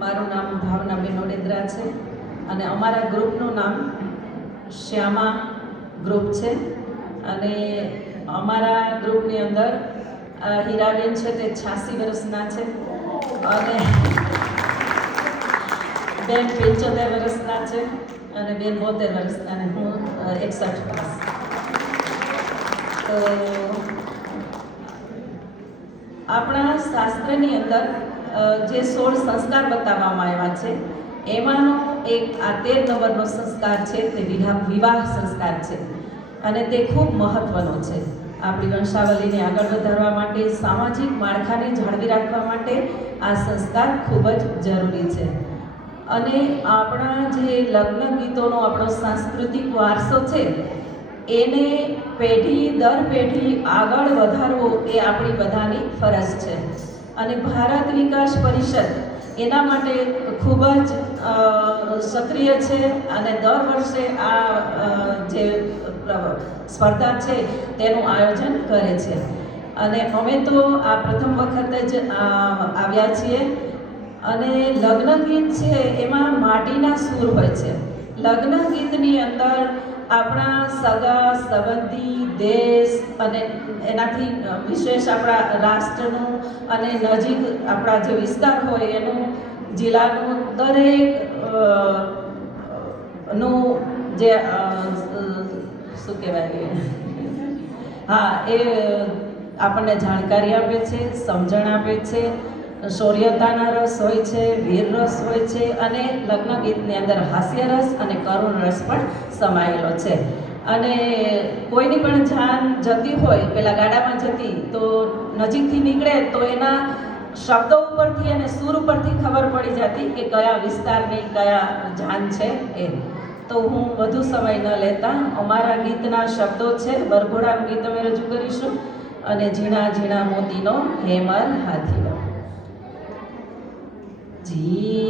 મારું નામ ભાવનાબેન ઓડેદરા છે અને અમારા ગ્રુપનું નામ શ્યામા ગ્રુપ છે અને અમારા ગ્રુપની અંદર હીરાબેન છે તે 86 વર્ષના છે અને બેન 75 વર્ષના છે અને બેન 72 વર્ષના અને હું 61 વર્ષ. તો આપણા શાસ્ત્રની અંદર જે 16 સંસ્કાર બતાવવામાં આવ્યા છે એમાંનો એક આ 13 નંબરનો સંસ્કાર છે તે વિવાહ સંસ્કાર છે અને તે ખૂબ મહત્વનો છે. આપણી વંશાવલીને આગળ વધારવા માટે, સામાજિક માળખાને જાળવી રાખવા માટે આ સંસ્કાર ખૂબ જ જરૂરી છે. અને આપણા જે લગ્ન ગીતોનો આપણો સાંસ્કૃતિક વારસો છે એને પેઢી દર પેઢી આગળ વધારવો એ આપણી બધાની ફરજ છે. અને ભારત વિકાસ પરિષદ એના માટે ખૂબ જ સક્રિય છે અને દર વર્ષે આ જે સ્પર્ધા છે તેનું આયોજન કરે છે. અને અમે તો આ પ્રથમ વખત જ આવ્યા છીએ. અને લગ્ન ગીત છે એમાં માટીના સૂર હોય છે. લગ્ન ગીતની અંદર આપણા સગા સંબંધી, દેશ અને એનાથી વિશેષ આપણા રાષ્ટ્રનું અને નજીક આપણા જે વિસ્તાર હોય એનું, જિલ્લાનું દરેક નું જે શું કહેવાય, હા, એ આપણને જાણકારી આપે છે, સમજણ આપે છે. શૌર્યતાના રસ હોય છે, વીર રસ હોય છે અને લગ્ન ગીતની અંદર હાસ્ય રસ અને કરુણ રસ પણ સમાયેલો છે. અને કોઈની પણ જાન જતી હોય, પેલા ગાડામાં જતી, તો નજીકથી નીકળે તો એના શબ્દો ઉપરથી અને સૂર ઉપરથી ખબર પડી જતી કે કયા વિસ્તારની કયા જાન છે એ. તો હું વધુ સમય ન લેતા અમારા ગીતના શબ્દો છે. વરઘોડાનું ગીત અમે રજૂ કરીશું અને ઝીણા ઝીણા મોતીનો હેમર હાથીનો. જી